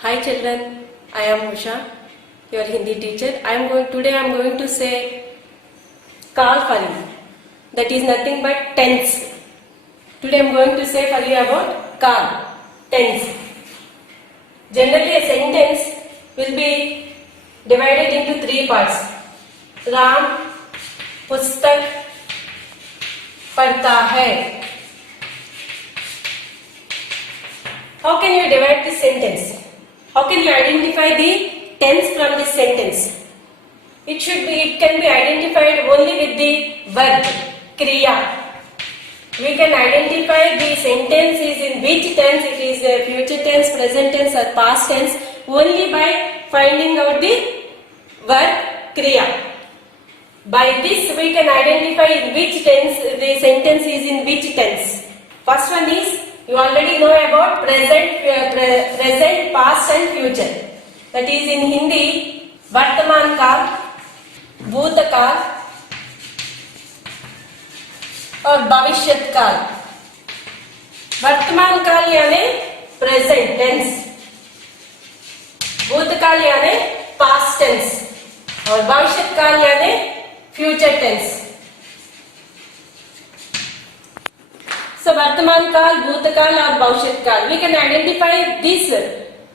Hi children, I am Usha, your Hindi teacher. Today I am going to say call for you. That is nothing but tense. Today I am going to say for you about call, tense. Generally a sentence will be divided into three parts. Ram पुस्तक पढ़ता है. How can you divide this sentence? How can you identify the tense from this sentence? It can be identified only with the verb, kriya. We can identify the sentence is in which tense it is, future tense, present tense or past tense only by finding out the verb, kriya. By this we can identify in which tense the sentence is in which tense. First one is, you already know about present, past and future. That is in Hindi, Vartaman Kaal, Bhutakaal और भविष्यत काल. वर्तमान काल यानी present tense, भूतकाल यानी past tense और भविष्यत काल यानी फ्यूचर टेंस. So वर्तमान काल, भूतकाल और भविष्यत काल. We can identify this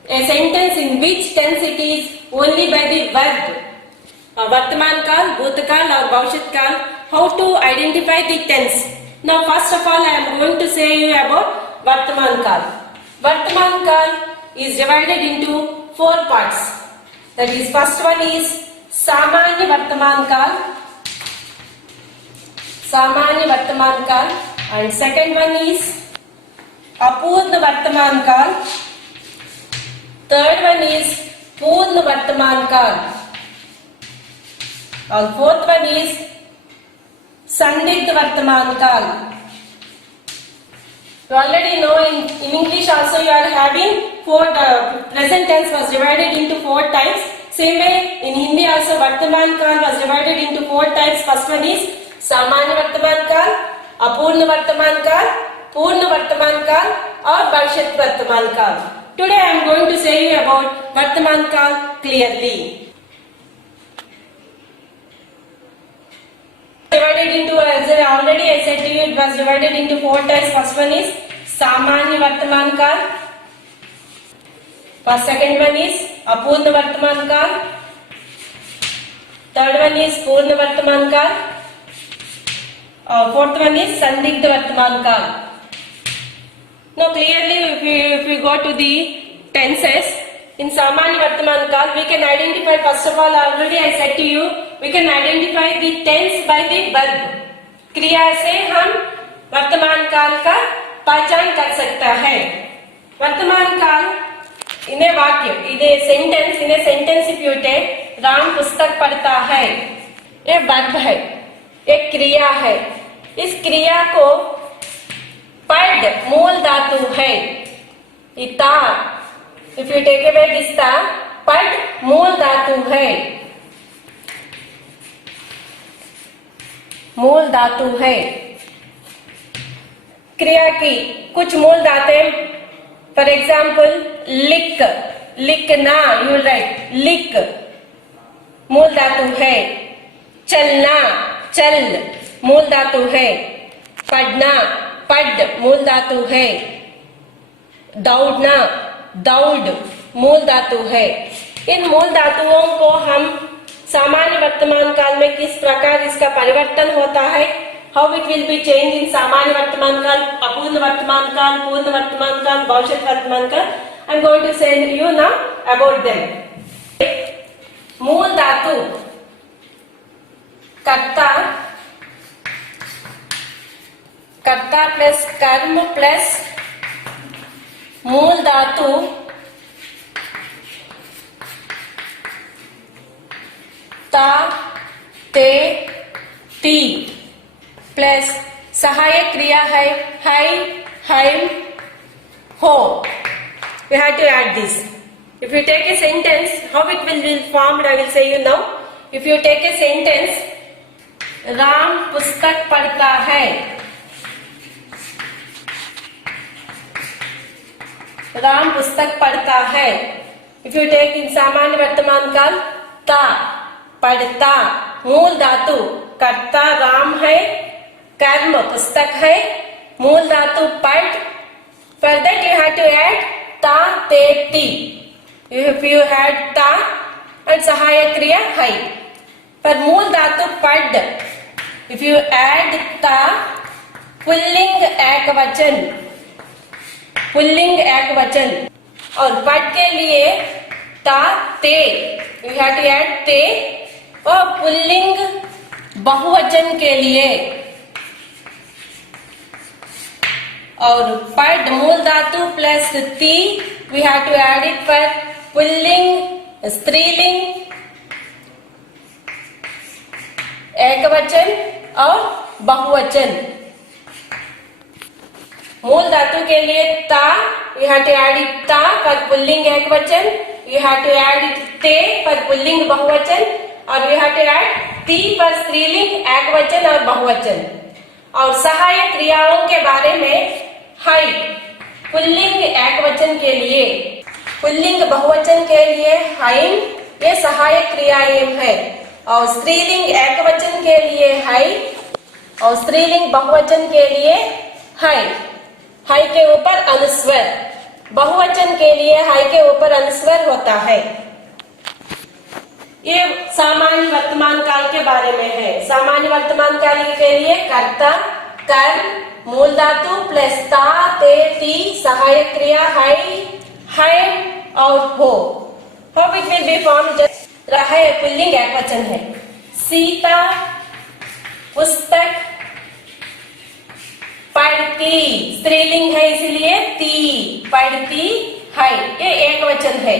a sentence in which tense it is only by the verb. वर्तमान काल, भूतकाल और भविष्यत काल. How to identify the tense? Now first of all I am going to say you about Vartaman Kaal. Vartaman Kaal is divided into four parts. That is, first one is Samanya Vartaman Kaal, Samanya Vartaman Kaal, and second one is Apurna Vartaman Kaal, third one is Purna Vartaman Kaal, and fourth one is Sandigdha Vartaman Kaal. You already know in English also you are having four, present tense was divided into four types. Same way in Hindi also Vartaman Kaal was divided into four types. First one is Samanya Vartaman Kaal, Apurna Vartaman Kaal, Purna Vartaman Kaal or Bhavishyat Vartaman Kaal. Today I am going to say you about Vartaman Kaal clearly. Divided into, as already I said to you, it was divided into four types. First one is Samanya Vartaman Kaal. First, second one is Apurna Vartaman Kaal. Third one is Purna Vartaman Kaal. Fourth one is Sandigdha Vartaman Kaal. Now clearly if we go to the tenses, in Samanya Vartaman Kaal we can identify, first of all already I said to you, we can identify the tense by the verb. क्रिया से हम वर्तमान काल का पहचान कर सकता है. वर्तमान काल in a वाक्य, in a sentence if you take, Ram पुस्तक पढ़ता है, ये वर्ब है, एक क्रिया है. इस क्रिया को पढ़ मूल धातु है, इता. If you take away this ta, पढ़ मूल धातु है, मूल धातु है. क्रिया की कुछ मूल धातुएं, फॉर एग्जाम्पल लिख, लिखना, यू राइट, लिख मूल धातु है. चलना, चल मूल धातु है. पढ़ना, पढ़ मूल धातु है. दौड़ना, दौड़ मूल धातु है. इन मूल धातुओं को हम सामान्य वर्तमान काल में किस प्रकार इसका परिवर्तन होता है, how it will be changed in सामान्य वर्तमान काल, अपूर्ण वर्तमान काल, पूर्ण वर्तमान काल, भविष्यत वर्तमान काल, I am going to say you now about them. मूल धातु कर्ता, कर्ता प्लस कर्म प्लस मूल धातु ता, ते, ती प्लस सहायक क्रिया है है, हैम, हो. We have to add this. If you take a sentence, how it will be formed I will say you now. If you take a sentence, Ram पुस्तक पढ़ता है, राम पुस्तक पढ़ता है. इफ यू टेक इन सामान्य वर्तमान काल, ता पढ़ता, मूल धातु कर्ता राम है, कर्म पुस्तक है, मूल धातु पढ़, for that you have to add ta te ti. If you had ta and सहायक क्रिया है, पर मूल धातु पढ़, if you add ta, pulling एकवचन, पुल्लिंग एकवचन, और पढ़ के लिए ता ते, you have to add ते, और पुल्लिंग बहुवचन के लिए, और पढ़ मूल धातु प्लस ती, we have to add it पर पुल्लिंग स्त्रीलिंग एकवचन और बहुवचन। मूल धातु के लिए ता, we have to add it ता पर पुल्लिंग एकवचन, we have to add it ते पर पुल्लिंग बहुवचन, और वी हैव टू ऐड ती पर स्त्रीलिंग एकवचन और बहुवचन। और सहायक क्रियाओं के बारे में है, पुल्लिंग एकवचन के लिए, पुल्लिंग बहुवचन के लिए हैम, ये सहायक क्रियाएं है, और स्त्रीलिंग एकवचन के लिए है, और स्त्रीलिंग बहुवचन के लिए है के ऊपर अनुस्वर, बहुवचन के लिए है के ऊपर अनुस्वर होता है। ये सामान्य वर्तमान काल के बारे में है। सामान्य वर्तमान काल के लिए कर्ता, कर्म, मूल धातु प्लस ता ते ती, सहायक क्रिया है और हो विच विल बी फॉर्म है, पुल्लिंग एकवचन है। सीता पुस्तक पढ़ती, स्त्रीलिंग है इसलिए ती, पढ़ती है, ये एकवचन है।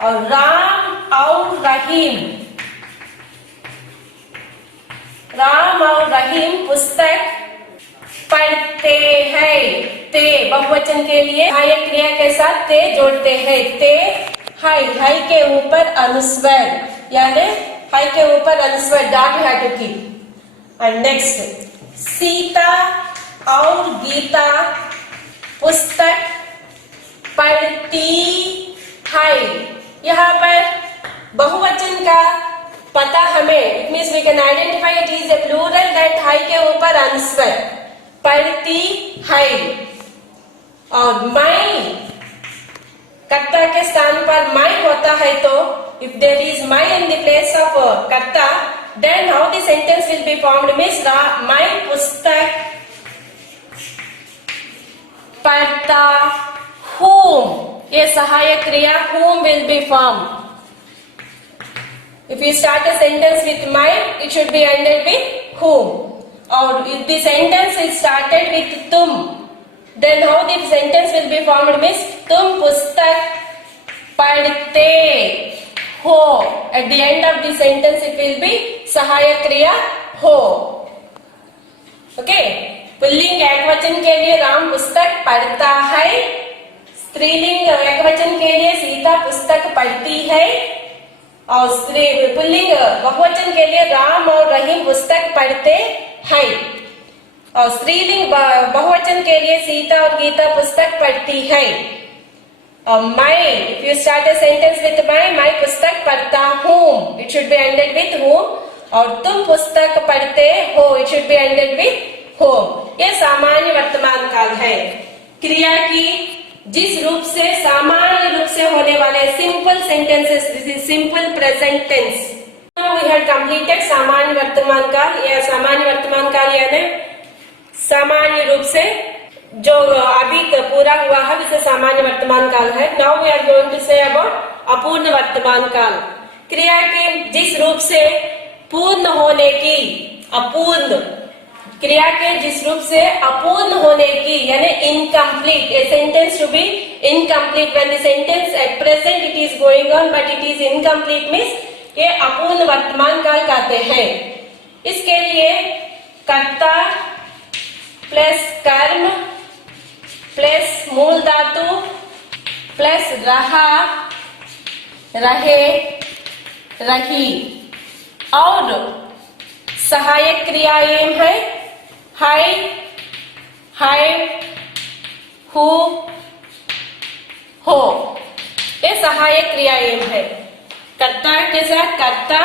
और राम और रहीम, राम और रहीम पुस्तक पढ़ते हैं, ते बहुवचन के लिए सहायक क्रिया के साथ ते जोड़ते हैं, ते है के ऊपर अनुस्वर, यानी है के ऊपर अनुस्वर डॉट है to keep. And next, Sita और गीता पुस्तक पढ़ती है। यहाँ पर बहुवचन का पता हमें, it means we can identify it is a plural that है के ऊपर अनुस्वर, पढ़ती है। और मैं, कर्ता के स्थान पर मैं होता है, तो इफ देयर इज मैं इन द प्लेस ऑफ कर्ता, then how the sentence will be formed means मैं पुस्तक पढ़ता हूँ, ये सहायक क्रिया whom will be formed. If you start a sentence with my, it should be ended with whom. Or if the sentence is started with तुम, then how the sentence will be formed means तुम पुस्तक पढ़ते हो. At the end of the sentence it will be सहायक क्रिया हो. Okay? Pulling एकवचन के लिए राम पुस्तक पढ़ता है, स्त्रीलिंग एकवचन के लिए सीता पुस्तक पढ़ती है, और पुल्लिंग बहुवचन के लिए राम और रहीम पुस्तक पढ़ते हैं, और स्त्रीलिंग बहुवचन के लिए सीता और गीता पुस्तक पढ़ती है। और मैं, if you start a sentence with मैं पुस्तक पढ़ता हूँ, it should be ended with whom. और तुम पुस्तक पढ़ते हो, it should be ended with whom. ये सामान्य वर्तमान काल है। क्रिया की जिस रूप से सामान्य रूप से होने वाले simple sentences, this is simple present tense. We have completed सामान्य वर्तमान काल, या सामान्य वर्तमान काल यानी सामान्य रूप से जो अभी पूरा हुआ है उसे सामान्य वर्तमान काल है। Now we are going to say about अपूर्ण वर्तमान काल। क्रिया के जिस रूप से पूर्ण होने की, अपूर्ण क्रिया के जिस रूप से अपूर्ण होने की यानी incomplete, a sentence to be incomplete when the sentence at present it is going on but it is incomplete means ये अपूर्ण वर्तमान काल कहते हैं। इसके लिए कर्ता प्लस कर्म प्लस मूल धातु प्लस रहा, रहे, रही और सहायक क्रियाएं है है, हु, हो। ये सहायक क्रियाएं है। कर्ता के साथ कर्ता,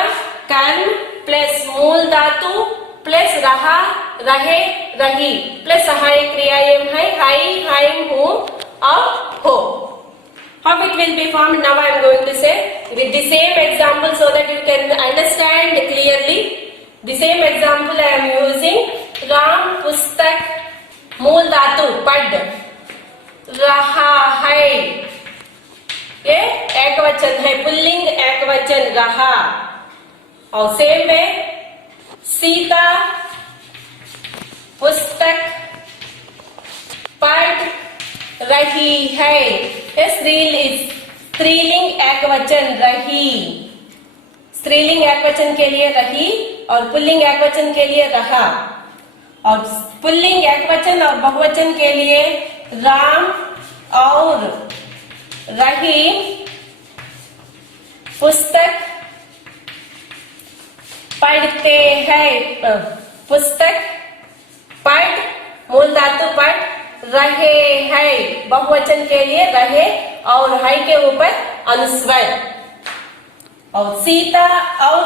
कर्म प्लस मूल धातु प्लस रहा, रहे, रही प्लस सहायक क्रियाएं है हाई, हाइम, हूम और हो। How it will be formed? Now I am going to say with the same example so that you can understand clearly. The same example I am using. Ram pustak मूल धातु पढ़ रहा है, ये एक वचन है, पुल्लिंग एक वचन रहा। और सेम में सीता पुस्तक पढ़ रही है, स्त्रीलिंग एक वचन रही। स्त्रीलिंग एक वचन के लिए रही और पुल्लिंग एक वचन के लिए रहा। और पुल्लिंग एक वचन और बहुवचन के लिए राम और रहीम पुस्तक पढ़ते हैं। पुस्तक पढ़ मूल धातु पढ़ रहे हैं, बहुवचन के लिए रहे और है के ऊपर अनुस्वर। और सीता और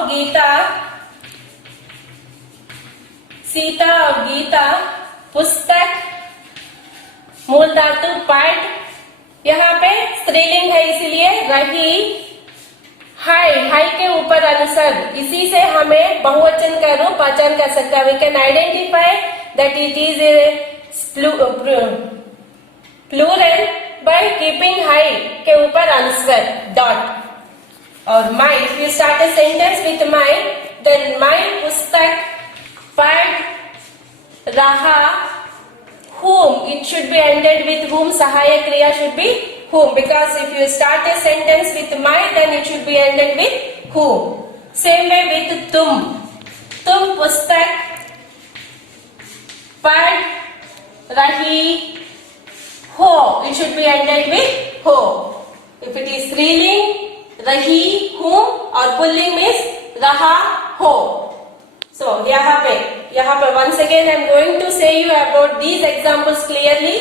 गीता पुस्तक मूल धातु पढ़, यहाँ पे स्त्रीलिंग है इसलिए रही, हाय के ऊपर अनुस्वर। इसी से हमें बहुवचन का रूप पहचान कर सकते हैं। We can identify that it is plural by keeping हाई के ऊपर अनुस्वर डॉट। और माई, if you start a sentence with माई, देन माई पुस्तक पढ़ रहा, whom, it should be ended with whom, सहायक क्रिया should be whom, because if you start a sentence with my, then it should be ended with whom. Same way with तुम पुस्तक पढ़ रही हो, it should be ended with हो। If it is स्त्रीलिंग रही, whom, और पुल्लिंग means रहा हो। So यहाँ पे once again I am going to say you about these examples clearly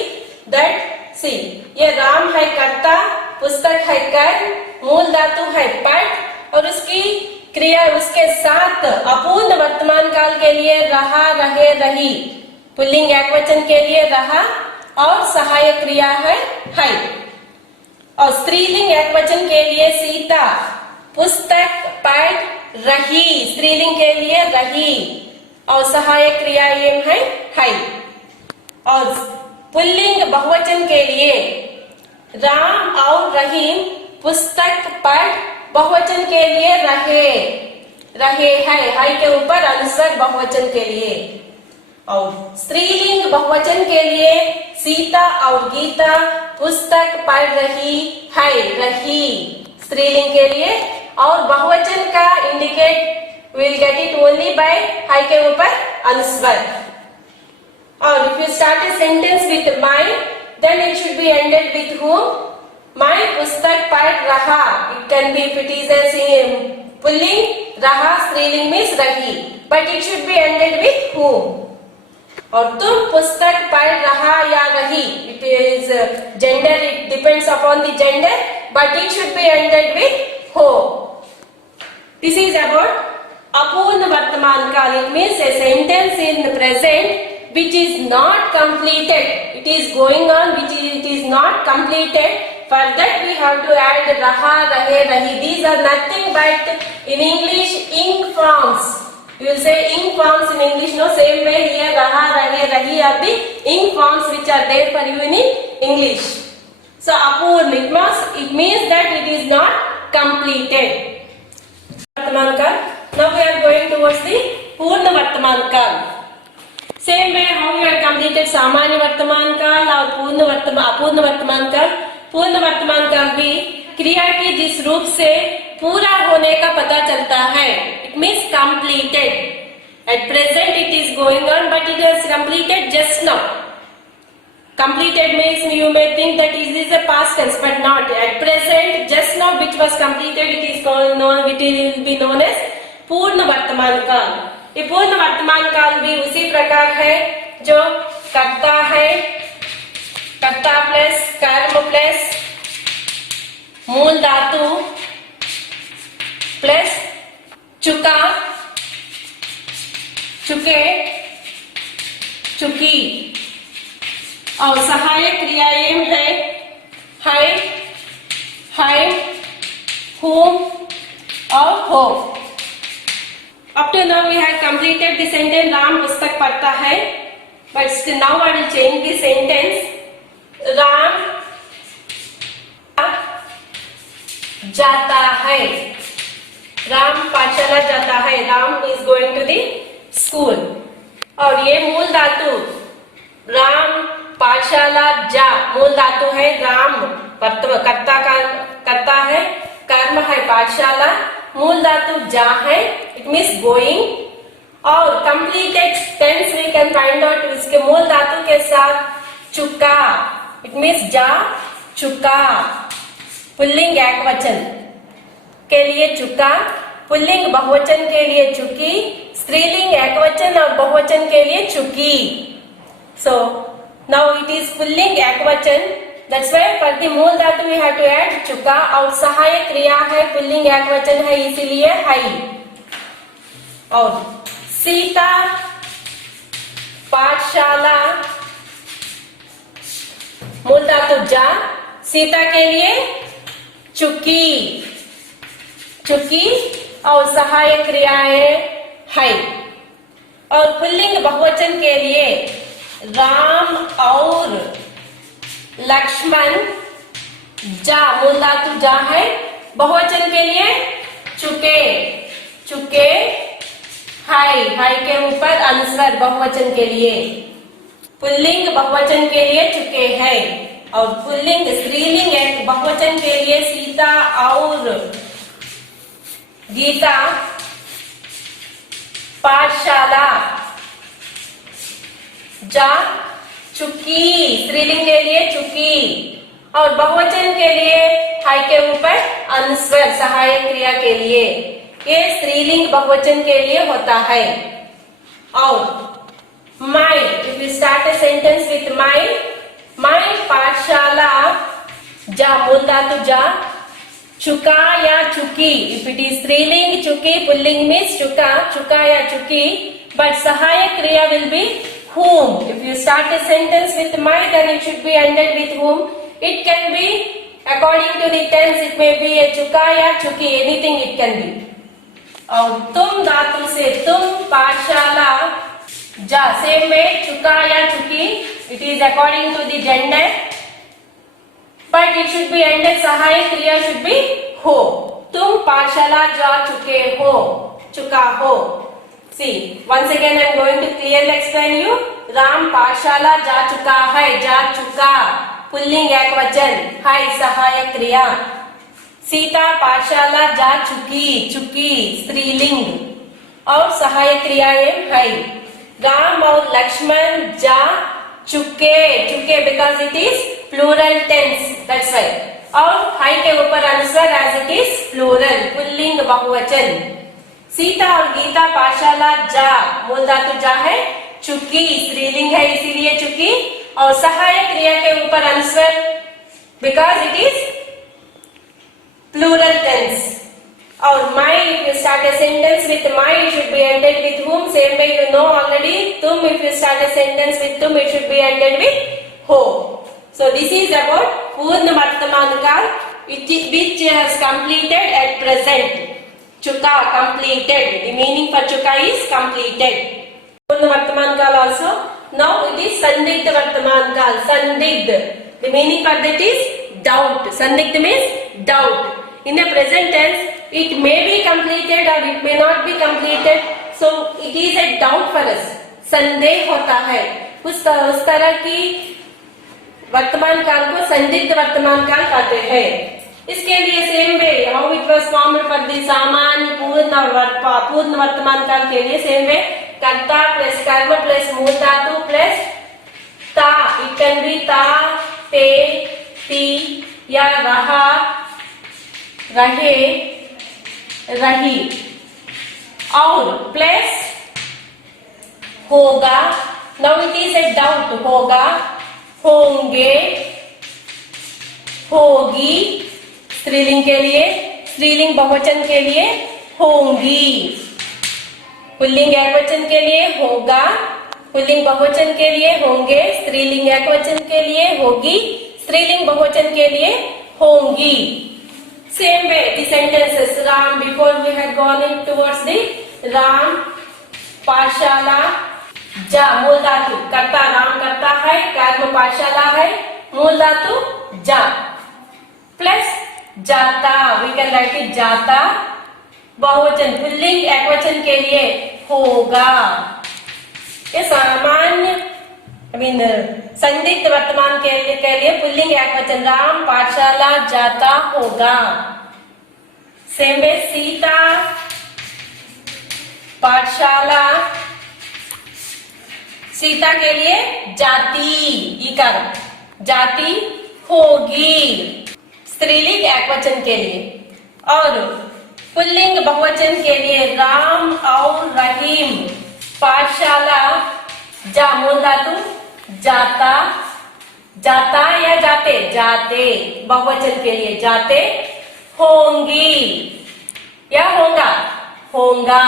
that see, ये राम है कर्ता, पुस्तक है कर्म, मूल धातु है पढ़ और उसकी क्रिया उसके साथ अपूर्ण वर्तमान काल के लिए रहा, रहे, रही, पुल्लिंग एकवचन के लिए रहा और सहायक क्रिया है और स्त्रीलिंग एकवचन के लिए सीता पुस्तक पढ़ रही, स्त्रीलिंग के लिए रही और सहायक क्रिया ये है। और पुल्लिंग बहुवचन के लिए राम और रहीम पुस्तक पढ़, बहुवचन के लिए रहे है के ऊपर अनुस्वर बहुवचन के लिए। और स्त्रीलिंग बहुवचन के लिए सीता और गीता पुस्तक पढ़ रही है, रही स्त्रीलिंग के लिए। और बहुवचन का indicate will get it only by हाई के ऊपर अनुस्वर। और if you start a sentence with माई, then it should be ended with whom. माई पुस्तक पढ़ रहा, it can be if it is a पुल्लिंग रहा, स्त्रीलिंग मीन्स रही, but it should be ended with whom. और तुम पुस्तक पढ़ रहा या रही, it is gender, it depends upon the gender, but it should be ended with हो। This is about अपूर्ण वर्तमान काल. It means a sentence in the present which is not completed. It is going on, it is not completed. For that we have to add raha, rahe, rahi. These are nothing but in English ing forms. You will say ing forms in English. No, same way here raha, rahe, rahi are the ing forms which are there for you in English. So apurna, it means that it is not completed. वर्तमान काल. Now we are going towards the पूर्ण वर्तमान काल. Same way how we have completed सामान्य वर्तमान काल और अपूर्ण वर्तमान काल. पूर्ण वर्तमान काल भी क्रिया की जिस रूप से पूरा होने का पता चलता है, it means completed. At present it is going on, but it has completed just now. Completed means you may think that it is a past tense, but not. At present, just now which was completed, it is known, it will be known as पूर्ण वर्तमान काल. ये पूर्ण वर्तमान काल भी उसी प्रकार है जो कर्ता है, कर्ता प्लस कर्म प्लस मूल धातु और सहायक क्रियाएं है हाइड, हाइड, whom और हो। Up to now we have completed the sentence Ram पुस्तक पढ़ता है, but now I will change the sentence Ram जाता है, राम पाठशाला जाता है, Ram is going to the school। और ये मूल धातु राम पाठशाला जा मूल धातु है, राम करता है, कर्म है पाठशाला, मूल धातु जा है, इट मीन्स गोइंग। और completed tense we can find out इसके मूल धातु के साथ चुका, इट मीन्स जा चुका। पुल्लिंग एकवचन के लिए चुका, पुल्लिंग बहुवचन के लिए चुकी, स्त्रीलिंग एकवचन और बहुवचन के लिए चुकी। So now it is pulling एकवचन, that's why for the मूल धातु we have to add चुका। और सहायक क्रिया है पुल्लिंग एकवचन है इसीलिए हई। और सीता पाठशाला मूल धातु जा, सीता के लिए चुकी, चुकी और सहायक क्रियाएं है। और पुल्लिंग बहुवचन के लिए राम और लक्ष्मण जा मूल धातु जा है, बहुवचन के लिए चुके, चुके हाय, हाय के ऊपर अनुस्वर बहुवचन के लिए। पुल्लिंग बहुवचन के लिए चुके हैं और पुल्लिंग स्त्रीलिंग एक बहुवचन के लिए सीता और गीता पाठशाला जा चुकी, स्त्रीलिंग के लिए चुकी और बहुवचन के लिए हाय के ऊपर अनुस्वर सहायक क्रिया के लिए, ये स्त्रीलिंग बहुवचन के लिए होता है। और माई, if you start a sentence with माई, माई पाठशाला जा मूल धातु जा, चुका या चुकी, इफ इट इज स्त्रीलिंग चुकी, पुल्लिंग मीन्स चुका, चुका या चुकी, बट सहायक क्रिया will be whom। If you start a sentence with my, then it should be ended with whom। It can be according to the tense, it may be a चुका या चुकी, anything it can be। और तुम धातु से तुम पाठशाला जा, same way चुका या चुकी, it is according to the gender, but it should be ended, सहायक क्रिया should be हो। तुम पाठशाला जा चुके हो, चुका हो। See, once again I am going to clearly explain you। Ram पाठशाला जा चुका है, जा चुका पुल्लिंग एकवचन, है सहायक क्रिया। सीता पाठशाला जा चुकी, चुकी स्त्रीलिंग और सहायक क्रियाएं है। राम और लक्ष्मण जा चुके, चुके because it is plural tense, that's why. और है के ऊपर अनुस्वर एज इट इज प्लूरल, पुल्लिंग बहुवचन। सीता और गीता पाठशाला जा मूल धातु जा है, चुकी स्त्रीलिंग है इसीलिए चुकी, और सहायक क्रिया के ऊपर अनुस्वर because it is plural tense. और माई, if you start a sentence with माई, it should be ended with whom, same way you know already. तुम, if you start a sentence with तुम, it should be ended with हो। So this is about पूर्ण वर्तमान काल which has completed at present। चुका completed, the meaning for चुका is completed। पूर्ण वर्तमान काल also, now it is संदिग्ध वर्तमान काल, संदिग्ध, the meaning for that is doubt। संदिग्ध means doubt। In the present tense it may be completed or it may not be completed, so it is a doubt for us। संदेह होता है, उस तरह की वर्तमान काल को संदिग्ध वर्तमान काल कहते हैं। इसके लिए same way how it was formed for the सामान्य पूर्ण वर्तमान काल के लिए सेम वे कर्ता प्लस कर्म प्लस मूल धातु प्लस ता, इट कैन बी ता, ते, ती या रहा, रहे, रही, और प्लस होगा। Now it is a doubt, होगा, होंगे, होगी स्त्रीलिंग के लिए, स्त्रीलिंग बहुवचन के लिए होंगी, पुल्लिंग एकवचन के लिए होगा, पुल्लिंग बहुवचन के लिए होंगे, स्त्रीलिंग एकवचन के लिए होगी, स्त्रीलिंग बहुवचन के लिए होंगी. Same way the sentences Ram, before we had gone in towards the Ram, पाठशाला, जा मूल धातु, करता राम करता है, कर्म पाठशाला है, मूल धातु जा, प्लस जाता, वी कैन राइट इट जाता, बहुवचन पुल्लिंग एकवचन के लिए होगा. ये सामान्य संदिग्ध वर्तमान के लिए पुल्लिंग एकवचन राम पाठशाला जाता होगा. सेम वे सीता पाठशाला, सीता के लिए जाती, इकार जाती होगी, स्त्रीलिंग एकवचन के लिए. और पुल्लिंग बहुवचन के लिए राम और रहीम, पाठशाला जा मूल धातु जाता, जाता या जाते, जाते बहुवचन के लिए जाते होंगी या होगा, होगा,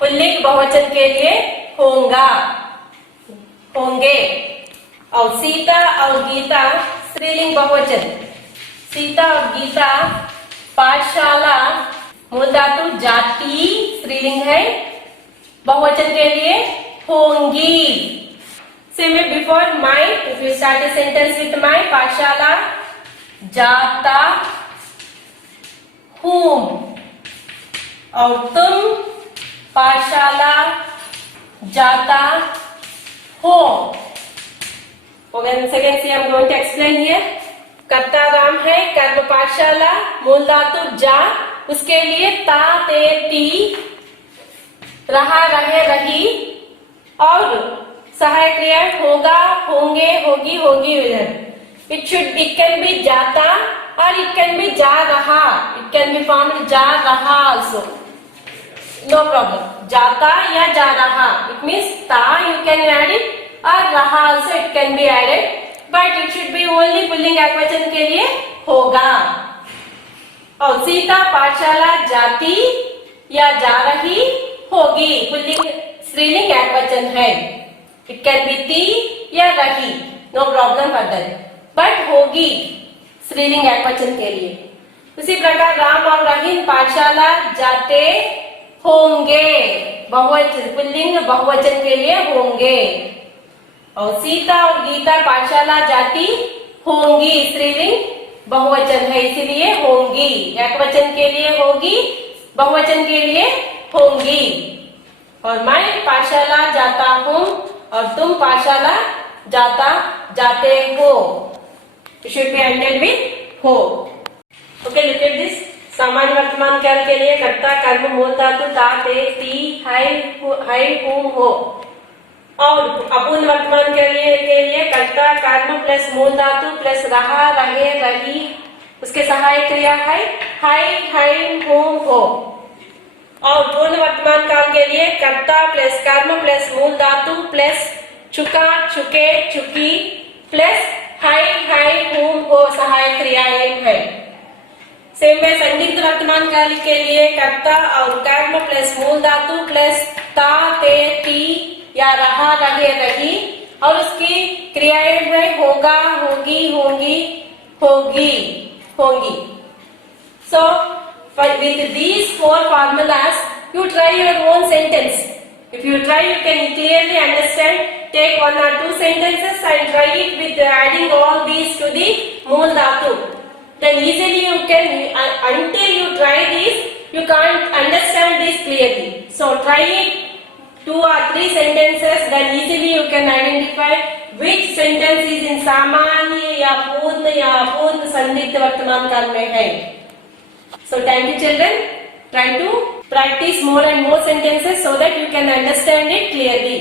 पुल्लिंग बहुवचन के लिए होगा, होंगे. और सीता और गीता स्त्रीलिंग बहुवचन, सीता और गीता पाठशाला मूल धातु जाती स्त्रीलिंग है, बहुवचन के लिए होंगी. Same way before my, if you start a sentence with my, पाठशाला जाता हूँ, और तुम पाठशाला जाता हो. Once again, see, I am going to explain here. कर्ता राम है, कर्म पाठशाला, मूल धातु जा, उसके लिए ता ते ती, रहा रहे रही, और सहायक क्रिया होगा, होंगे, होगी, होगी. इट कैन बी जाता और इट कैन बी जा रहा, इट कैन बी फॉर्म्ड जा रहा आल्सो, नो प्रॉब्लम. जाता या जा रहा, इट मीन्स ता यू कैन ऐड इट, और रहा also it can be added, but it should be only पुल्लिंग एकवचन के लिए होगा. और सीता पाठशाला जाती या जा रही होगी, पुल्लिंग स्त्रीलिंग एकवचन है, इट कैन बी ती या रही, no problem for that, but होगी स्त्रीलिंग एकवचन के लिए. उसी प्रकार राम और रहीम पाठशाला जाते होंगे, बहुवचन पुल्लिंग बहुवचन के लिए होंगे. और सीता और गीता पाठशाला जाती होंगी, स्त्रीलिंग बहुवचन है इसलिए होंगी, एकवचन के लिए होगी, बहुवचन के लिए होंगी. और मैं पाठशाला जाता हूँ और तुम पाठशाला जाते हो. It should be ended with हो. Okay, look at this. सामान्य वर्तमान काल के लिए कर्ता कर्म मूल धातु ता ते ती है हूँ हो. और अपूर्ण वर्तमान के लिए कर्ता कर्म प्लस मूल धातु प्लस रहा रहे रही, उसके सहायक क्रिया है हूँ हो. और पूर्ण वर्तमान काल के लिए कर्ता प्लस कर्म प्लस मूल धातु प्लस चुका चुके चुकी प्लस है हूँ हो, सहायक क्रिया है. सेम में संदिग्ध वर्तमान काल के लिए कर्ता और कर्म प्लस मूल धातु प्लस ता ते ती या रहा रहे रही, और उसकी क्रियाएं है होगा, होगी, होंगी, होगी, होंगी. So with these four formulas, you try your own sentence. If you try, you can clearly understand. Take one or two sentences and try it with adding all these to the mool dhatu. Then easily you can, until you try this, you can't understand this clearly. So try it 2 or 3 sentences, then easily you can identify which sentence is in सामान्य या अपूर्ण संदिग्ध वर्तमान काल में है. So thank you children. Try to practice more and more sentences so that you can understand it clearly.